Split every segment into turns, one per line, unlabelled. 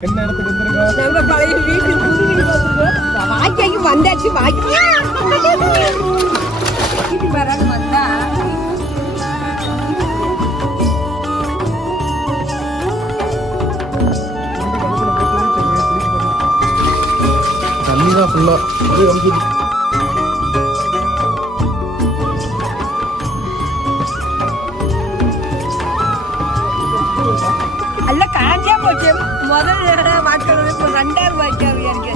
என்ன இடத்துக்கு வந்திருக்கோம்
நம்ம பழைய வீட்டு புது வீடு வந்திருக்கோம் வாய்க்காய்க்கு வந்தாச்சு வாய்க்கு வீட்டுக்கு வராது வந்தா
தண்ணி தான் ஃபுல்லா அப்படியே வந்து
அல்ல காஞ்சா போச்சு முதல்ல வாய்க்கால் இப்போ ரெண்டாயிரம்
வாங்க.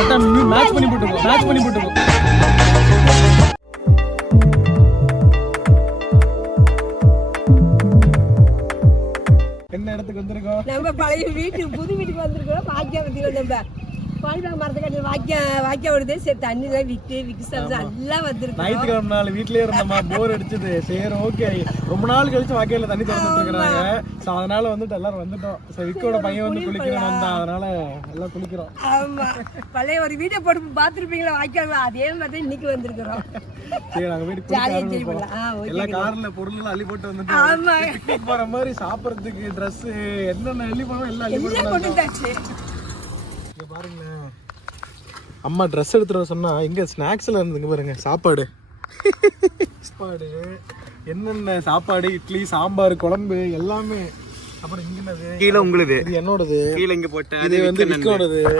அதான் மேட்ச் பண்ணி போட்டுருக்கோம் மேட்ச் பண்ணி போட்டுருக்கோம் என்ன இடத்துக்கு வந்திருக்கோம்?
நம்ம பழைய வீட்டு புது வீட்டுக்கு வந்திருக்கோம். பற்றி நம்ம பாலிபாக வாய்க்கா வருது சரி தண்ணி தான் விட்டு விக்கு எல்லாம் வந்திருக்கோம்
ஞாயிற்றுக்கிழமை நாள் வீட்லயே இருந்தோமா போர் அடிச்சது. சரி ஓகே ரொம்ப நாள் கழிச்சு வாக்கையில தண்ணி இருக்காங்க சோ அதனால வந்துட்டு எல்லாரும் வந்துட்டோம். சோ விக்கோட பையன் வந்து குளிக்கணும் வந்தான் அதனால எல்லாம் குளிக்கிறோம்.
ஆமா. பழைய ஒரு வீடியோ போட்டு பார்த்துருப்பீங்களா வாய்க்கால் அதே மாதிரி இன்னைக்கு வந்திருக்கிறோம்.
சரி நாங்க
okay,
எல்லா. கார்ல பொருள் அள்ளி போட்டு picnic போற மாதிரி சாப்பிடறதுக்கு ட்ரெஸ் என்னென்ன அள்ளி போனோம் எல்லாம் அள்ளி போட்டு
எல்லாம் கொண்டு வந்தாச்சு
இங்க பாருங்களேன். அம்மா ட்ரெஸ் எடுத்துட்டு வர சொன்னா இங்க ஸ்நாக்ஸ்ல இருந்துங்க பாருங்க சாப்பாடு. சாப்பாடு. என்னென்ன சாப்பாடு? இட்லி சாம்பார் குழம்பு எல்லாமே. அப்புறம் இங்க
கீழே உங்களுது.
இது என்னோடது.
கீழே இங்க போட்ட
இது வந்து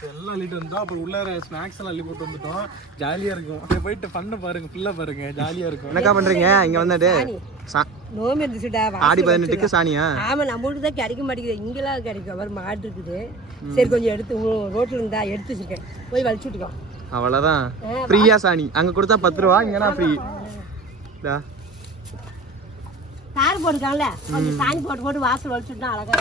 So, எல்லாம் அள்ளிட்டு வந்தோம் அப்புறம் உள்ளார ஸ்நாக்ஸ் எல்லாம் அள்ளி போட்டு வந்துட்டோம். ஜாலியா இருக்கும். அப்படியே போயிட்டு பண்ண பாருங்க ஃபுல்லா பாருங்க. ஜாலியா இருக்கும்.
என்னக்கா பண்றீங்க? இங்க வந்துட்டு சா-
நோம்பு இருந்துச்சுடா
ஆடி பதினெட்டுக்கு சாணியா?
ஆமா நம்ம வீட்டுக்கு தான் கிடைக்க மாட்டேங்குது. இங்கெல்லாம் கிடைக்கும் அவர் மாடு இருக்குது. சரி கொஞ்சம் எடுத்து ரோட்ல இருந்தா எடுத்து வச்சிருக்கேன். போய் வலிச்சு விட்டுக்கோ.
அவ்வளவுதான். ஃப்ரீயா சாணி. அங்க கொடுத்தா பத்து ரூபா இங்கன்னா ஃப்ரீ
தார் போட்டுருக்காங்கல்ல கொஞ்சம் சாணி போட்டு போட்டு வாசல் வலிச்சுட்டா அழகா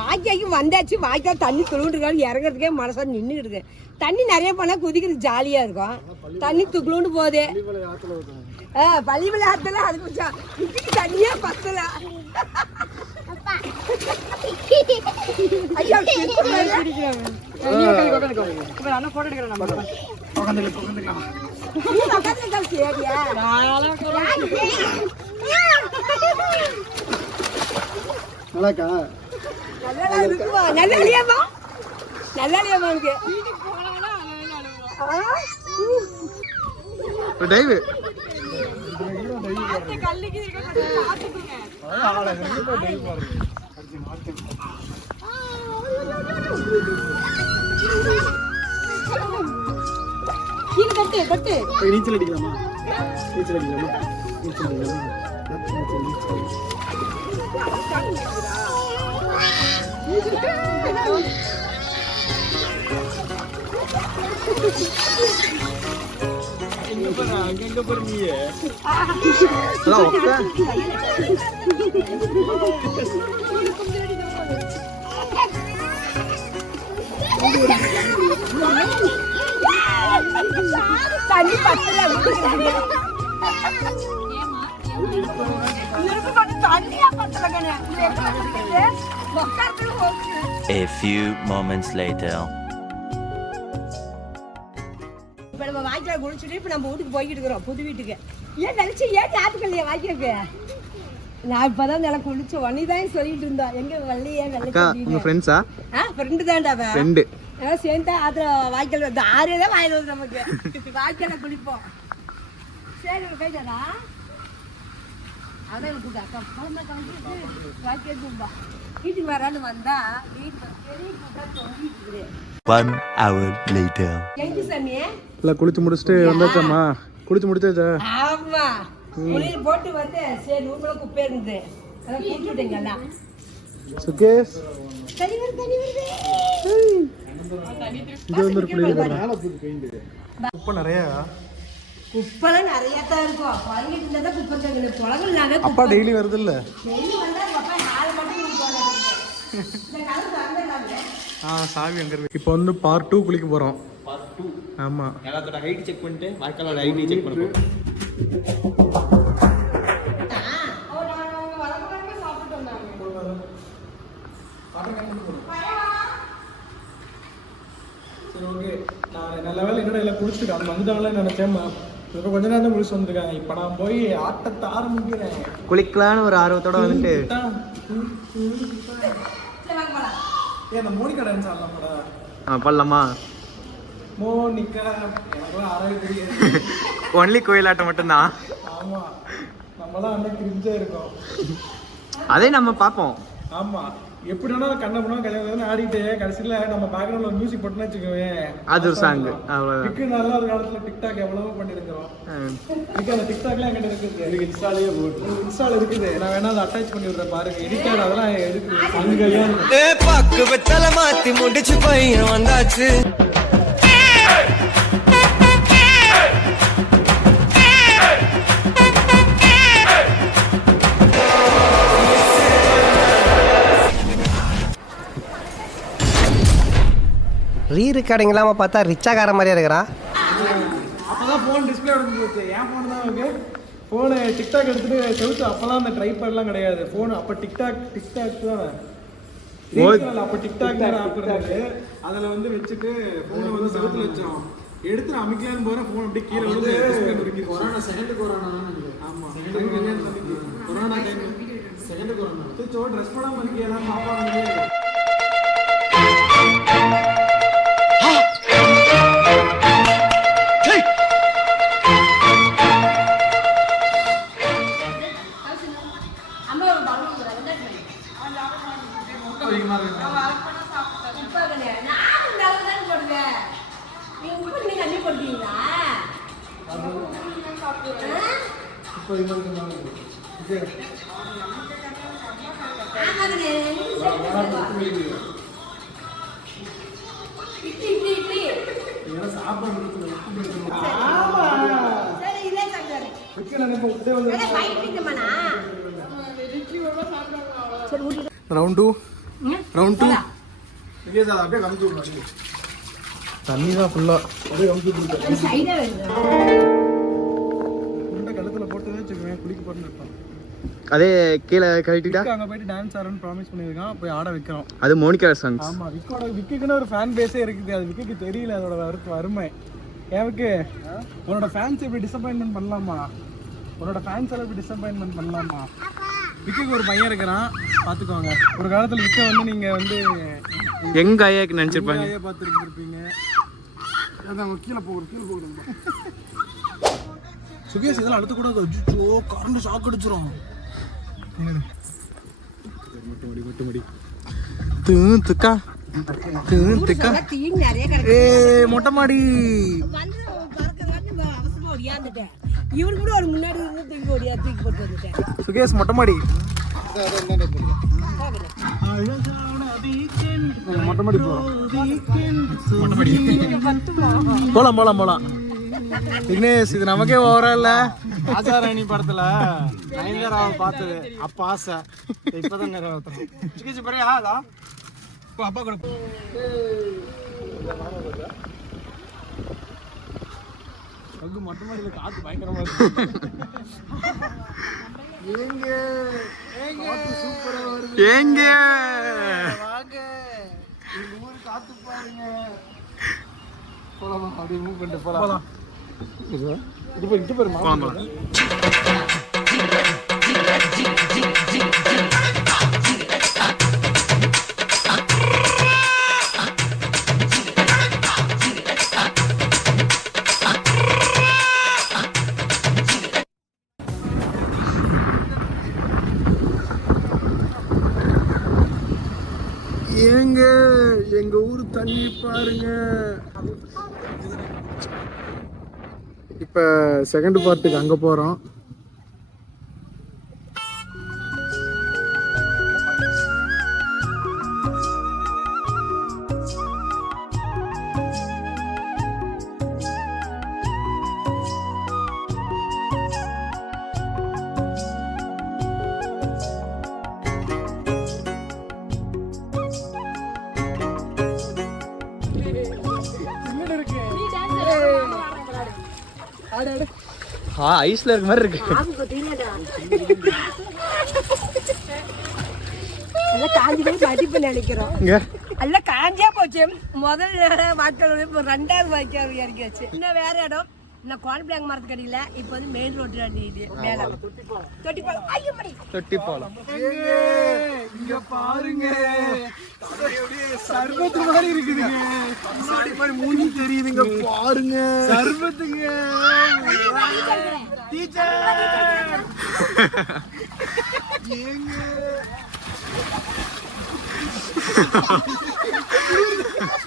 வாய்க்காய்க்கு வந்தாச்சு வாய்க்கால் தண்ணி துளுண்டுருக்காங்க இறங்குறதுக்கே மனசா நின்றுக்கிட்டு தண்ணி நிறைய போனா குதிக்கிறது ஜாலியா இருக்கும் தண்ணி துக்குளுண்டு போகுது ஆ பள்ளி விளையாட்டுல அது கொஞ்சம் இதுக்கு தண்ணியே பத்தல ஐயா
நல்லாக்கா
நல்லா இருக்குமா நல்லா இல்லையாமா நல்லா இல்லையாமா இருக்கு?
டைவ்
கட்டு கட்டு
நீச்சல் அடிக்கலாமா நீச்சல் அடிக்கலாமா நீச்சல் அடிக்கலாமா நீச்சல் நீச்சல் எங்க போற அங்க எங்க போற நீ
அதான் உக்கா
தண்ணி பத்தல
A few moments later.
இப்ப நம்ம வாய்க்கால் குளிச்சுட்டு இப்ப நம்ம வீட்டுக்கு போய்கிட்டு இருக்கிறோம் புது வீட்டுக்கு. ஏன் நினைச்சு ஏன் ஞாபகம் வாய்க்காக்கு நான் இப்பதான் நிலம் குளிச்ச தான் சொல்லிட்டு இருந்தா. எங்க வெள்ளையே
அக்கா உங்க
வெள்ளை
ஃப்ரெண்ட்ஸா
ஆ? ஃப்ரெண்டு தான்டா
ஃப்ரெண்டு
சேர்ந்தா அதுல வாய்க்கால் வந்து ஆறே தான் வாயில் நமக்கு வாய்க்கால குளிப்போம். சரி கைதாடா அதான் எனக்கு அக்கா. குழந்தை கலந்துட்டு வாய்க்கால் கும்பா. வீட்டுக்கு வரான்னு வந்தா வீட்டுக்கு பெரிய கூட்டம் தொங்கிட்டு இருக்குது
One hour later.
எங்க சாமி?
எல்லாம் குளிச்சு முடிச்சுட்டு வந்தாச்சாம்மா குளிச்சு முடிச்சாச்சா
ஆமா. குளியல் போட்டு வந்து சரி உங்களை குப்பை இருந்தது. அதான் கூட்டி விட்டீங்களா
சுகேஷ் இது வந்து ஒரு குளியல் குப்பை நிறைய?
குப்பெல்லாம் நிறைய தான் இருக்கும் குழந்தைங்க இருந்தா தான் குப்பை தங்குது குழந்தைங்க
அப்பா டெய்லி வருது இல்ல
டெய்லி வந்தா அப்பா நாலு வரலாம்ல
ஆ சாவி அங்க இருக்கு. இப்போ வந்து பார்ட் டூ குளிக்க போறோம்.
பார்ட் டூ
ஆமா.
எல்லாத்தோட ஹைட் செக் பண்ணிட்டு வாய்க்காலோட ஹைட் செக் பண்ண
எல்லாம் குளிச்சுட்டு அவங்க வந்துட்டாங்களே நினைச்சேம்மா இப்போ கொஞ்ச நேரம் தான் முடிச்சு வந்திருக்காங்க. இப்போ நான் போய் ஆட்டத்தை ஆரம்பிக்கிறேன்.
குளிக்கலான்னு ஒரு ஆர்வத்தோட வந்துட்டு.
ஏன் அந்த மோனிகா டான்ஸ் ஆடலாமாடா?
ஆ, பண்ணலாமா
மோனிகா. எனக்குலாம் ஆடவே தெரியாது.
ஒன்லி கோயிலாட்டம் மட்டும்தான்.
ஆமா. நம்மலாம் அன்னைக்கு கிரிஞ்சா இருக்கோம்.
அதே நம்ம பார்ப்போம்.
ஆமா. எப்படி வேணாலும் கண்ண பண்ணா கல்யாணம் ஆடிட்டு கடைசியில நம்ம பேக்ரவுண்ட்ல ஒரு மியூசிக் போட்டுன்னு வச்சுக்கோவேன்
அது ஒரு. அவ்வளவுதான்.
டிக்கு நல்லா ஒரு காலத்துல டிக்டாக் எவ்வளவோ பண்ணிருக்கிறோம். இருக்கு அந்த டிக்டாக்லாம் என்கிட்ட இருக்குது. எனக்கு இன்ஸ்டாலே போட்டு. இன்ஸ்டால இருக்குது. நான் வேணா அதை அட்டாச் பண்ணி விடுறேன் பாருங்க எடிட்டட் அதெல்லாம் இருக்குது அங்கேயா
ஏ பாக்கு வெத்தல மாத்தி முடிச்சு பையன் வந்தாச்சு.
ரீ ரெக்கார்டிங் இல்லாமல் பார்த்தா ரிச்சாகார மாதிரியே இருக்கிறான்
அப்பதான் ஃபோன் டிஸ்பிளே உடஞ்சு போச்சு. என் ஃபோன் தான் ஓகே ஃபோனு டிக்டாக் எடுத்துட்டு செவுத்து அப்பலாம் அந்த ட்ரைபேட்லாம் கிடையாது. ஃபோன் அப்போ டிக்டாக் டிக்டாக் தான். அப்போ டிக்டாக் தான் ஆப் இருந்தது. அதில் வந்து வச்சுட்டு ஃபோனை வந்து செவுத்துல வச்சோம். எடுத்து அமைக்கலான்னு போகிறேன் ஃபோன் அப்படியே கீழே வந்து கொரோனா செகண்ட் கொரோனா ஆமாம் corona time second corona so dress போடாமல் இருக்கீங்க எல்லாம் ரவுண்ட் டூ ரவுண்ட் டூ. அப்படியே கமிச்சு தண்ணி தான் ஃபுல்லா அப்படியே கமிச்சு. இந்த கழுத்துல போட்டு வச்சுக்குவேன் குளிக்க போறேன்னு இருப்பான்
அதே கீழே கழட்டிட்டா?
அங்க போயிட்டு டான்ஸ் ஆடுன்னு ப்ராமிஸ் பண்ணியிருக்கான். போய் ஆட வைக்கிறோம்
அது மோனிகா சாங்ஸ்
ஆமா விக்கோட விக்குக்குன்னு ஒரு ஃபேன் பேஸே இருக்குது. அது விக்குக்கு தெரியல அதோட வரு- வறுமை. ஏன் விக்கு? உன்னோட ஃபேன்ஸ் இப்படி டிசப்பாயின்மெண்ட் பண்ணலாமா? உன்னோட ஃபேன்ஸ் எல்லாம் இப்படி டிசப்பாயின்மெண்ட் பண்ணலாமா? விக்குக்கு ஒரு பையன் இருக்கிறான். பாத்துக்கோங்க. ஒரு காலத்துல விக்க வந்து நீங்க வந்து
எங்க ஐயாக்கு நினைச்சிருப்பாங்க?
ஐயா பார்த்துருந்துருப்பீங்க அதான் கீழே போகிறோம் கீழே போகிறோம் சுகேஷ் இதெல்லாம் அடுத்து கூட கரண்ட் ஷாக் மட்டுமடி
தூத்துக்கா தூத்துக்கா
நல்லா தீனி நிறைய கிடக்கு.
ஏ மொட்டை மாடி
வந்து பறக்கங்காட்டி நான் அவசரமா ஓடியாந்துட்டேன். இவரு கூட ஒரு முன்னாடி இருந்து தூக்கி ஓடியா தூக்கி போட்டு வந்துட்டேன்
சுகேஷ் மொட்டை மாடி
மொட்டமடி போகிறோம் மொட்டமடி போலாம் போலாம் போலாம் விக்னேஷ் இது நமக்கே ஓவரா இல்ல? ஆச்சாரணி படத்துல நயன்தாராவை பார்த்தது. அப்ப ஆசை. இப்பதான் நிறைவேற்றணும் சிகிச்சை பரியா அதான் இப்போ அப்பா கூட பங்கு மொட்டை மாடியில காத்து பயங்கரமா இருக்கு.
எங்க
வாங்க. ஊர் காத்து பாருங்க. போலாமா? அப்படியே மூவ் பண்ணிட்டு போலாம். போலாம். இது இது பாரு
போலாம்
மாமா ஏங்க எங்க ஊர் தண்ணி பாருங்க. இப்போ செகண்ட் பார்ட்டுக்கு அங்கே போகிறோம்
ஆ ஐஸ்ல இருக்க மாதிரி இருக்கு?
எல்லாம் காஞ்சி போச்சு. முதல் இப்போ ரெண்டாவது வாய்க்கால் இறக்கி வச்சு. இன்னும் வேற இடம். இந்த கோலப்பிள்ளைங்க மரத்துக்கடியில் இப்போ வந்து மெயின் அடியில் மேலே.
தொட்டி போலாம்
இங்க பாருங்க. சர்பத்து மாதிரி இருக்குதுங்க. முன்னாடி மாதிரி மூஞ்சி தெரியுதுங்க. பாருங்க. சர்பத்துங்க டீச்சர் ஏங்க ஏங்க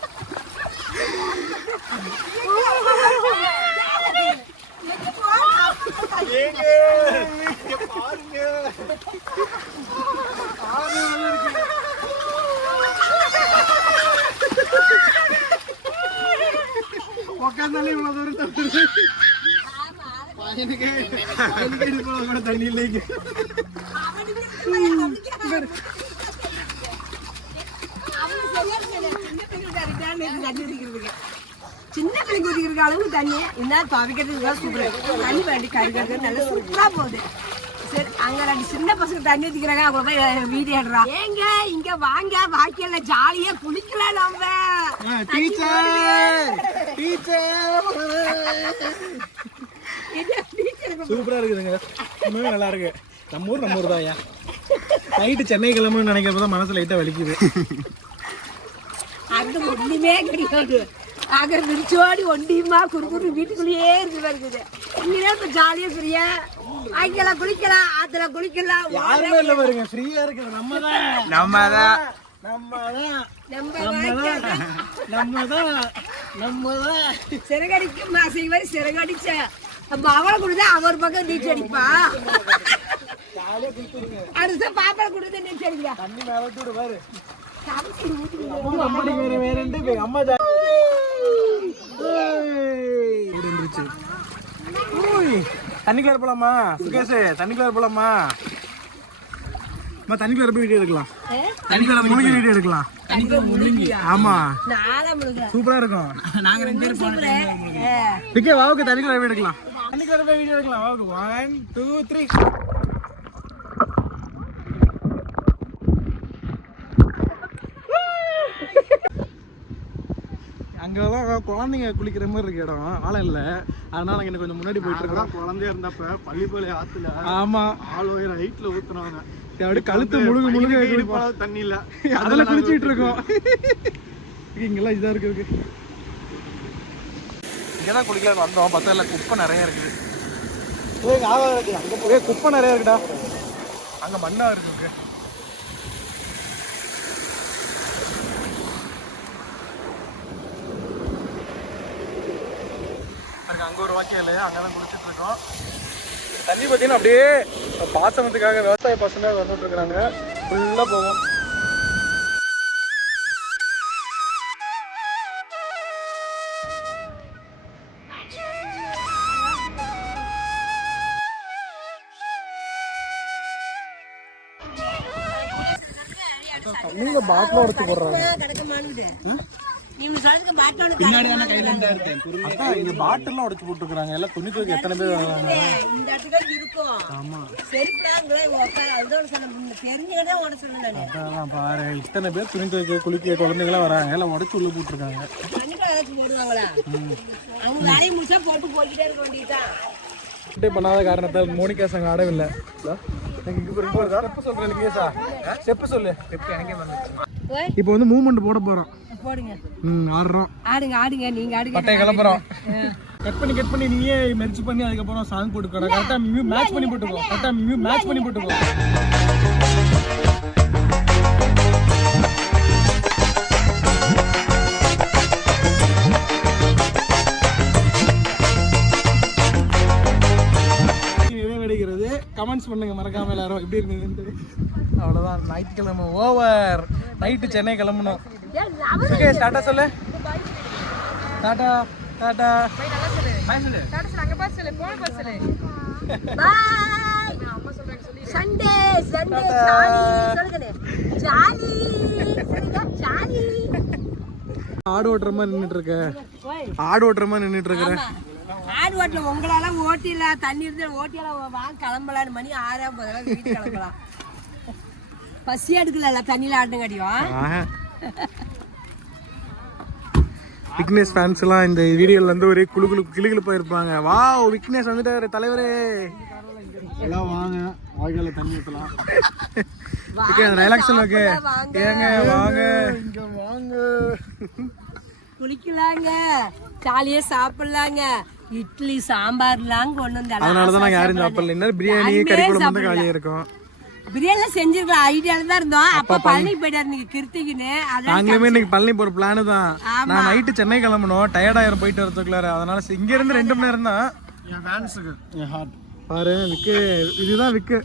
உட்காந்தாலே இவ்வளவு தூரம் தப்புது பையனுக்கு பையனுக்கு இடுப்புல கூட தண்ணி இல்லைங்க
சின்ன பிள்ளைங்க குதிக்கிற அளவுக்கு தண்ணி என்ன துவைக்கிறதுக்கு சூப்பர் தண்ணி வேண்டி கறி கறி நல்லா சூப்பரா போகுது சரி அங்க ரெண்டு சின்ன பசங்க தண்ணி ஊத்திக்கிறாங்க அவங்க போய் வீடியோ எடுறா. ஏங்க இங்க வாங்க வாக்கியல்ல ஜாலியா குளிக்கலாம் நம்ம.
Teacher teacher. சூப்பரா இருக்குதுங்க. உண்மையாக நல்லா இருக்கு. நம்ம ஊர் நம்ம ஊர் தான் ஐயா. நைட்டு சென்னை கிளம்புன்னு நினைக்கிறப்ப தான் மனசு லைட்டாக வலிக்குது.
அங்க ஒண்ணுமே கிடையாது. அங்க விரிச்சோடி ஒண்டியுமா குறுக்குறு வீட்டுக்குள்ளேயே இருக்குது இருக்குது. இங்கே இப்ப ஜாலியா ஃப்ரீயா? அங்கெல்லாம் குளிக்கலாம் ஆத்துல குளிக்கலாம்
யாருமே இல்லை பாருங்க ஃப்ரீயா இருக்குது நம்ம தான்
நம்ம தான்
நம்ம தான்
நம்ம
நம்ம தான் நம்ம தான்
சிறகடிக்கும் மாசை வரை சிறகடிச்ச. அப்ப அவளை கொடுத்தா அவர் பக்கம் நீச்சல் அடிப்பா. அடுத்த பாப்பாவை கொடுத்து நீச்சல் அடிக்கிறா.
தண்ணி மேலே விட்டு பாரு. அம்மா இருந்துருச்சு ஓய் தண்ணிக்குள்ள போலாமா? சுகேஷ் தண்ணிக்குள்ள போலாமா? அம்மா தண்ணிக்குள்ள போய் வீடியோ எடுக்கலாம். தண்ணிக்குள்ள முழுகி வீடியோ எடுக்கலாம். ஆமா. சூப்பரா இருக்கும். நாங்க ரெண்டு பேரும் போறோம் வாவுக்கு தண்ணிக்குள்ள போய் எடுக்கலாம். தண்ணிக்குள்ள போய் வீடியோ எடுக்கலாம். வாவுக்கு. 1 2 3 இங்கெல்லாம் குழந்தைங்க குளிக்கிற மாதிரி இருக்க இடம். ஆள இல்லை. அதனால எனக்கு கொஞ்சம் முன்னாடி போயிட்டு இருக்கோம்
குழந்தையா இருந்தப்ப பள்ளிப்பாளைய ஆத்துல
ஆமா.
ஆலோயர் ஹைட்ல ஊத்துனாங்க
அப்படியே கழுத்து முழுக முழுக
தண்ணி இல்ல.
அதெல்லாம் குளிச்சிட்டு இருக்கோம். இங்கெல்லாம் இதா இருக்கு இங்கதான் குளிக்கலாம்னு வந்தோம். பார்த்தா குப்பை நிறைய இருக்குது. அங்கே குப்பை நிறைய இருக்குடா. அங்க மண்ணா இருக்கு பாருங்க, அங்க குளிச்சிட்டு இருக்கோம் தண்ணி பார்த்தீங்கன்னா அப்படியே பாசனத்துக்காக விவசாய பசங்க வந்துட்டு இருக்கிறாங்க ஃபுல்லா போகும் நீங்க பாட்டில் உடச்சு போடுறாங்க.
பின்னாடி
அதான் இங்க பாட்டில்லாம் உடச்சு போட்டுருக்காங்க எல்லாம் துணி துவைக்க எத்தனை பேர் வராங்க?
இந்த இடத்துல இருக்கும். செருப்புலாங்களே அதோட தெரிஞ்சுக்கிட்டே
அதான் பாரு இத்தனை பேர் துணி துவைக்க குளிக்க குழந்தைங்களாம் வராங்க. எல்லாம் உடச்சு உள்ள போட்டுருக்காங்க.
கண்டிப்பா ஏதாச்சும் போடுவாங்களா? அவங்க வேலையை முடிச்சா போட்டு போய்கிட்டே இருக்க வேண்டியதுதான்.
அப்டே பண்ணாத காரணத்தால் மோனிகா சங்க ஆடவில்லை. இப்போ வந்து மூவ்மெண்ட் போட போறோம்.
போடுங்க.
ம் ஆடுறோம்.
ஆடுங்க ஆடுங்க நீங்க ஆடுங்க.
பட்டைய கிளப்புறோம். கட் பண்ணி கட் பண்ணி நீயே மெர்ச் பண்ணி அதுக்கப்புறம் சாங் போட்டுக்கோ கரெக்டா மியூ மேட்ச் பண்ணி போட்டுக்கோ. கரெக்டா மியூ மேட்ச் பண்ணி போட்டுக்கோ. கமெண்ட்ஸ் பண்ணுங்க மறக்காம எல்லாரும். எப்படி இருக்குதுன்ட்டு அவ்வளோதான் ஞாயிற்றுக்கிழமை ஓவர் நைட்டு சென்னை கிளம்பணும். ஓகே டாட்டா சொல்லு. டாட்டா டாட்டா பாய் சொல்லு.
பாய் சண்டே சண்டே சொல்லுங்க ஜாலி. ஜாலி.
ஆடு ஓட்டுற மாதிரி நின்றுட்டு இருக்க. ஆடு ஓட்டுற மாதிரி நின்றுட்டு இருக்கிற.
ஆடு ஓட்டல உங்களால ஓட்டில தண்ணி இருந்தா ஓட்டில வாங்க கிளம்பலான்னு மணி ஆறாம் போதெல்லாம் வீட்டு கிளம்பலாம். பசி எடுக்கல தண்ணியில ஆட்டுங்க அடியும்
விக்னேஷ் ஃபேன்ஸ் எல்லாம் இந்த வீடியோல இருந்து ஒரே குழு குழு கிளு போயிருப்பாங்க. வாவ் விக்னேஷ் வந்துட்டாரு தலைவரே.
எல்லாம் வாங்க வாய்க்கால தண்ணி ஊற்றலாம்
ஓகே அந்த எலெக்ஷன் ஓகே ஏங்க வாங்க.
இங்க வாங்க.
குளிக்கலாங்க. ஜாலியா சாப்பிடலாங்க. இட்லி சாம்பார்லாம் கொண்டு வந்து
அதனால தான் நாங்கள் யாரும் சாப்பிடல. இன்னும் பிரியாணி கறி குழம்பு தான் காலியாக இருக்கும்.
பிரியாணி செஞ்சிருக்கலாம். ஐடியால தான் இருந்தோம். அப்ப பழனி போயிட்டாரு நீங்க கிருத்திக்குன்னு அதான்
நாங்களுமே இன்னைக்கு பழனி போற பிளான் தான். நான் நைட்டு சென்னை கிளம்பணும். டயர்ட் ஆயிரம் போயிட்டு வரதுக்குள்ளார அதனால இங்க இருந்து ரெண்டு மணி நேரம் தான்
என் ஃபேன்ஸுக்கு என் ஹார்ட்
பாரு விக்கு. இதுதான் விக்கு.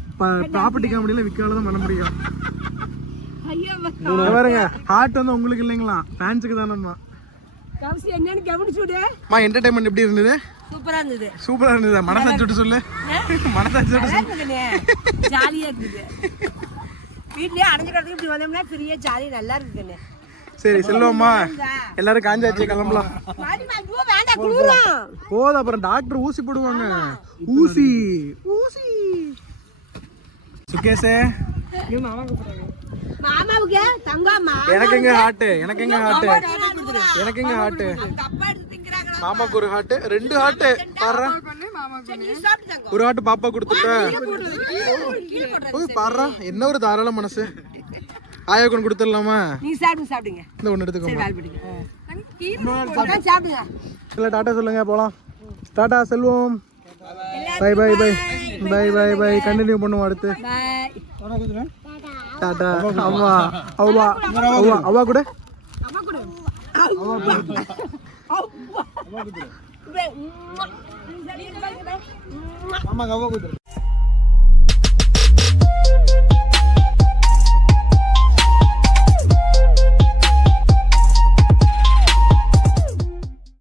ப்ராப்பர்ட்டி காமெடியில விக்கால தான் பண்ண முடியும். பாருங்க ஹார்ட் வந்து உங்களுக்கு இல்லைங்களா? ஃபேன்ஸுக்கு தானே
கவுசி என்னன்னு கவனிச்சு விடு
மா என்டர்டைன்மெண்ட் எப்படி இருந்தது?
சூப்பரா இருந்தது.
சூப்பரா இருந்தது? மனசாட்சி விட்டு சொல்லு. மனசாட்சி விட்டு
இருந்ததுண்ணே ஜாலியா இருந்தது. வீட்லயே அடைஞ்சு கிடக்கு இப்படி வந்தோம்னா ஃப்ரீயா ஜாலியா நல்லா இருக்குதுண்ணே
சரி செல்வம்மா எல்லாரும் காஞ்சாச்சு கிளம்பலாம். போதும் அப்புறம் டாக்டர் ஊசி போடுவாங்க. ஊசி. ஊசி. சுகேஷே.
மாமாவுக்கு தங்கம்
எனக்கு எங்க ஹார்ட் எனக்கு எங்க ஹார்ட் எனக்கு எங்க ஹார்ட்
தப்பா எடுத்து திங்கிறாங்களா?
மாமாக்கு ஒரு ஹார்ட் ரெண்டு ஹார்ட் பாரு. ஒரு ஹார்ட் பாப்பா கொடுத்துட்ட.
கீழே போடுற
ஓ. பாரு என்ன ஒரு தாராள மனசு. ஆயோக்கன் கொடுத்துடலாமா?
நீ சாப்பிடுங்க சாப்பிடுங்க.
இந்த ஒன்று
பிடிங்க. சாப்பிடுங்க.
இல்லை டாட்டா சொல்லுங்க போலாம். Tata Selvam. Bye bye bye bye bye bye continue பண்ணுவோம் அடுத்து. டாடா அவ்வா அவ்வா அவ்வா அவ்வா கூட
அம்மா அவ்வா
கூட